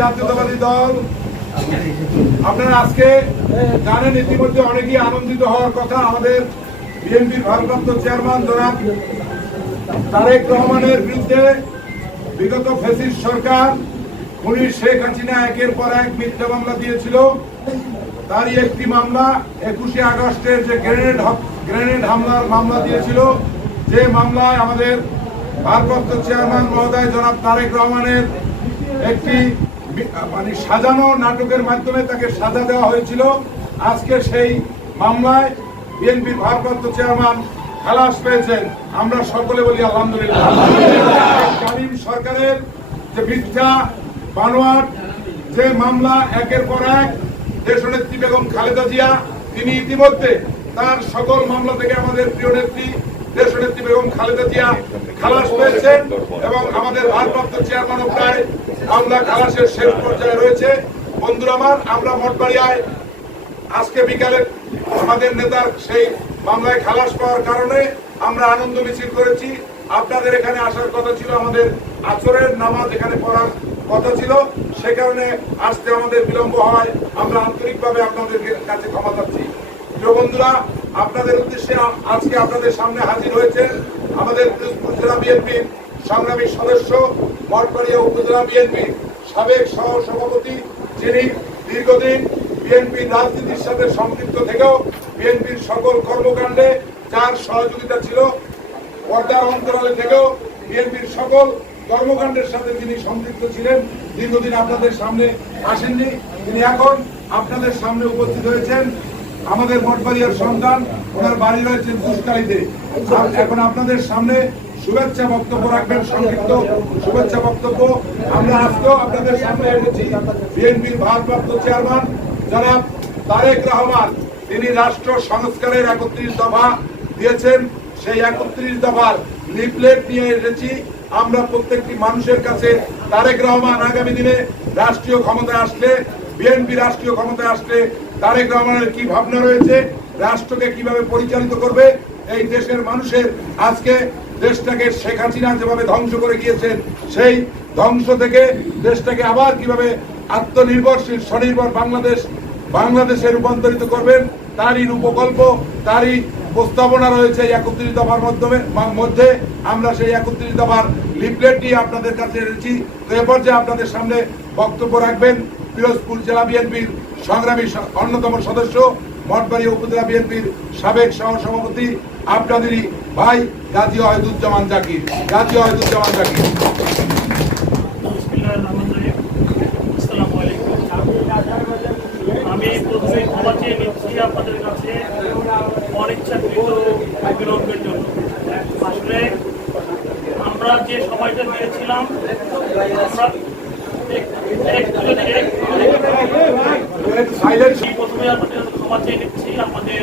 জাতীয়তাবাদী দল, আপনারা আজকে জানেন ইতিমধ্যে অনেকেই আনন্দিত হওয়ার কথা, আমাদের বিএনপির ভারপ্রাপ্ত চেয়ারম্যান জনাব তারেক রহমানের বিরুদ্ধে বিগত ফেসিস সরকার খুনি শেখ হাসিনা একের পর এক মিথ্যা মামলা দিয়েছিল। তারই একটি মামলা, একুশে আগস্টের যে গ্রেনেড গ্রেনেড হামলার মামলা দিয়েছিল, যে মামলায় আমাদের ভারপ্রাপ্ত চেয়ারম্যান মহোদয় জনাব তারেক রহমানের একটি মানে সাজানো নাটকের মাধ্যমে তাকে সাজা দেওয়া হয়েছিল। আজকে সেই মামলায় বিএনপির ভারপ্রাপ্ত চেয়ারম্যান খালাস পেয়েছেন। আমরা সকলে বলি আলহামদুলিল্লাহ। সরকারের যে মিথ্যা বানোয়াট, যে মামলা একের পর এক, দেশনেত্রী বেগম খালেদা জিয়া, তিনি ইতিমধ্যে তার সকল মামলা থেকে আমাদের প্রিয় নেত্রী দেশনেত্রী বেগম খালেদা জিয়া খালাস পেয়েছেন এবং আমাদের ভারপ্রাপ্ত চেয়ারম্যানও প্রায় মামলা খালাসের শেষ পর্যায়ে রয়েছে। বন্ধুরা আমার, আমরা মঠবাড়িয়ায় আজকে বিকালে আমাদের নেতার সেই মামলায় খালাস পাওয়ার কারণে আমরা আনন্দ মিছিল করেছি। আপনাদের এখানে আসার কথা ছিল, আমাদের আচরের নামাজ এখানে পড়ার কথা ছিল। সে কারণে আসতে আমাদের বিলম্ব হয় আমরা আন্তরিকভাবে আপনাদের কাছে ক্ষমা চাচ্ছি। বন্ধুরা আপনাদের উদ্দেশ্যে আজকে আপনাদের সামনে হাজির হয়েছেন আমাদের পিরোজপুর জেলা বিএনপির সংগ্রামী সদস্য মঠবাড়িয়া উপজেলা বিএনপির সাবেক সহ সভাপতি যিনি দীর্ঘদিন বিএনপির রাজনীতির সাথে সম্পৃক্ত থেকেও বিএনপির সকল কর্মকাণ্ডে যার সহযোগিতা ছিল, পর্দার অন্তরালে থেকেও বিএনপির সকল কর্মকাণ্ডের সাথে তিনি সম্পৃক্ত ছিলেন। দীর্ঘদিন আপনাদের সামনে আসেননি। তিনি এখন আপনাদের সামনে উপস্থিত হয়েছেন। আমাদের মঠবাড়িয়ার সন্তান, ওনার বাড়ি রয়েছে দুষ্কালীতে আর এখন আপনাদের সামনে শুভেচ্ছা বক্তব্য রাখবেন সংক্ষিপ্ত শুভেচ্ছা বক্তব্য। আমরা আজকেও আপনাদের সামনে এনেছি বিএনপির ভারপ্রাপ্ত চেয়ারম্যান জনাব তারেক রহমান। তিনি রাষ্ট্র সংস্কারের একত্রিশ দফা দিয়েছেন। সেই একত্রিশ দফার লিফলেট নিয়ে এসেছি। আমরা প্রত্যেকটি মানুষের কাছে তারেক রহমান আগামী দিনে রাষ্ট্রীয় ক্ষমতায় আসলে, বিএনপি রাষ্ট্রীয় ক্ষমতায় আসলে তারেক রহমানের কি ভাবনা রয়েছে, রাষ্ট্রকে কীভাবে পরিচালিত করবে, এই দেশের মানুষের আজকে দেশটাকে শেখ হাসিনা যেভাবে ধ্বংস করে গিয়েছেন, সেই ধ্বংস থেকে দেশটাকে আবার কীভাবে আত্মনির্ভরশীল, স্বনির্ভর বাংলাদেশ, বাংলাদেশে রূপান্তরিত করবেন, তারই রূপকল্প, তারই প্রস্তাবনা রয়েছে এই একত্রিশ দফার মাধ্যমে মধ্যে। আমরা সেই একত্রিশ দফার লিফলেট নিয়ে আপনাদের কাছে এনেছি। তো এ পর্যায়ে আপনাদের সামনে বক্তব্য রাখবেন। পিরোজপুর জেলা বিএনপির সংগ্রামী অন্যতম সদস্য মঠবাড়ি উপজেলা বিএনপির সাবেক সহ সভাপতি আপনাদেরই ভাই গাজী অহেদুজ্জামান জাকির। গাজী অহেদুজ্জামান জাকির। আমি আসলে আমরা যে সময়টা দিয়েছিলাম প্রথমে আপনাদের নিচ্ছি আমাদের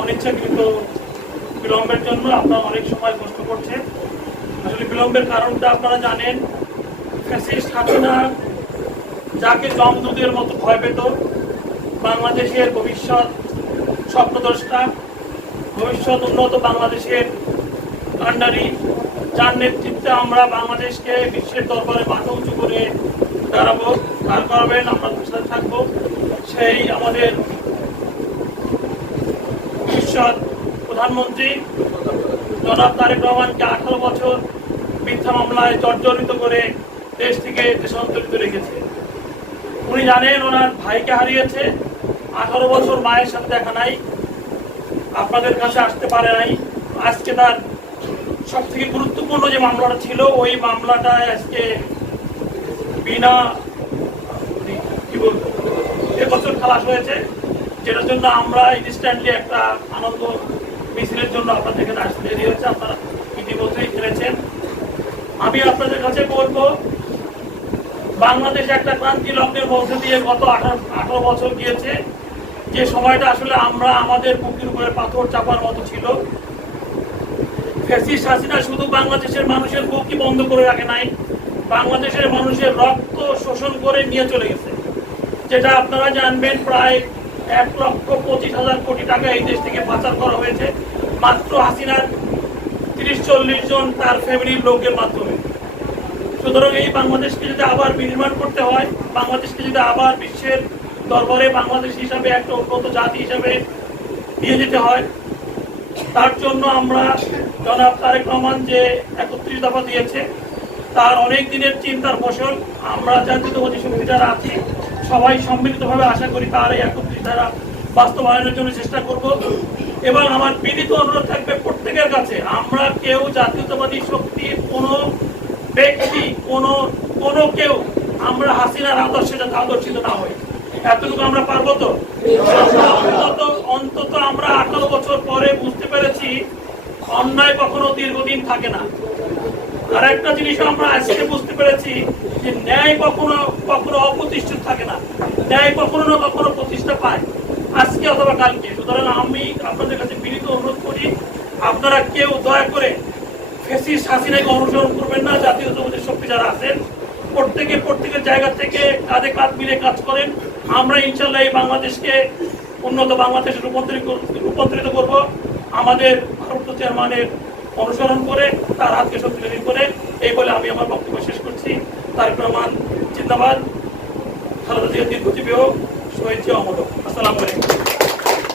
অনিচ্ছাকৃত বিলম্বের জন্য আপনারা অনেক সময় কষ্ট করছেন আসলে বিলম্বের কারণটা আপনারা জানেন, ফ্যাসিস্ট হাসিনা যাকে জমদুদের মতো ভয় পেত, বাংলাদেশের ভবিষ্যৎ স্বপ্নদ্রষ্টা, ভবিষ্যৎ উন্নত বাংলাদেশের কান্ডারি যার নেতৃত্বে আমরা বাংলাদেশকে বিশ্বের দরবারে মাথা উঁচু করে দাঁড়াবো দাঁড় করাবেন আমরা সাথে থাকব। সেই আমাদের ভবিষ্যৎ প্রধানমন্ত্রী জনাব তারেক রহমানকে আঠারো বছর মিথ্যা মামলায় জর্জরিত করে দেশ থেকে দেশান্তরিত রেখেছে। উনি জানেন ওনার ভাইকে হারিয়েছে, আঠারো বছর মায়ের সাথে দেখা নাই, আপনাদের কাছে আসতে পারে নাই, আজকে তার সব থেকে গুরুত্বপূর্ণ যে মামলাটা ছিল, ওই মামলাটা আজকে বিনা, কি বলব এবছর খালাস হয়েছে। যেটার জন্য আমরা ইনস্ট্যান্টলি একটা আনন্দ মিছিলের জন্য আপনাদের এখানে আসতে দেরি হয়েছে। আপনারা ইতিমধ্যেই খেলেছেন আমি আপনাদের কাছে বলব, বাংলাদেশ একটা ক্রান্তি লগ্নের মধ্যে দিয়ে গত আঠারো আঠারো বছর গিয়েছে। যে সময়টা আসলে আমরা আমাদের বুকের উপরে পাথর চাপার মতো ছিল। ফ্যাসিস্ট হাসিনা শুধু বাংলাদেশের মানুষের বুকই বন্ধ করে রাখে নাই, বাংলাদেশের মানুষের রক্ত শোষণ করে নিয়ে চলে গেছে। যেটা আপনারা জানবেন, প্রায় এক লক্ষ পঁচিশ হাজার কোটি টাকা এই দেশ থেকে পাচার করা হয়েছে। মাত্র হাসিনার তিরিশ চল্লিশ জন তার ফ্যামিলির লোকের মাধ্যমে। সুতরাং এই বাংলাদেশকে যদি আবার বিনির্মাণ করতে হয়, বাংলাদেশকে যদি আবার বিশ্বের দরবারে বাংলাদেশ হিসাবে একটা উন্নত জাতি হিসাবে নিয়ে যেতে হয় তার জন্য আমরা জনাব তারেক রহমান যে একত্রিশ দফা দিয়েছে, তার অনেক দিনের চিন্তার ফসল, আমরা জাতীয়তাবাদী শক্তি যারা আছি, সবাই সম্মিলিতভাবে আশা করি তার এই একত্রিশ ধারা বাস্তবায়নের জন্য চেষ্টা করব। এবং আমার বিনীত অনুরোধ থাকবে প্রত্যেকের কাছে, আমরা কেউ জাতীয়তাবাদী শক্তির কোনো ব্যক্তি, কোনো কোনো কেউ, আমরা হাসিনার আদর্শে আদর্শিত না হই। এতটুকু আমরা পারব তো? অন্তত অন্তত আমরা আঠারো বছর পরে বুঝতে পেরেছি, অন্যায় কখনো দীর্ঘদিন থাকে না। আর একটা জিনিস আমরা আজকে বুঝতে পেরেছি, যে ন্যায় কখনো কখনো অপ্রতিষ্ঠিত থাকে না। ন্যায় কখনো না কখনো প্রতিষ্ঠা পায়। আজকে অথবা কালকে। সুতরাং আমি আপনাদের কাছে বিনীত অনুরোধ করি, আপনারা কেউ দয়া করে ফেসিস হাসিনাকে অনুসরণ করবেন না জাতীয় জগতের শক্তি যারা আছেন, প্রত্যেকে, প্রত্যেকের জায়গা থেকে কাঁধে কাঁধ মিলে কাজ করেন। আমরা ইনশাল্লাহ এই বাংলাদেশকে উন্নত বাংলাদেশে রূপান্তরিত রূপান্তরিত করব। আমাদের ভারত চেয়ারম্যানের অনুসরণ করে, তার হাতকে শক্তিশালী করে, এই বলে আমি আমার বক্তব্য শেষ করছি। তারেক রহমান, জিন্দাবাদ। খালেদা জিয়া দীর্ঘজীবী হোক, শহীদ জিয়া অমর হোক। আসসালামু আলাইকুম।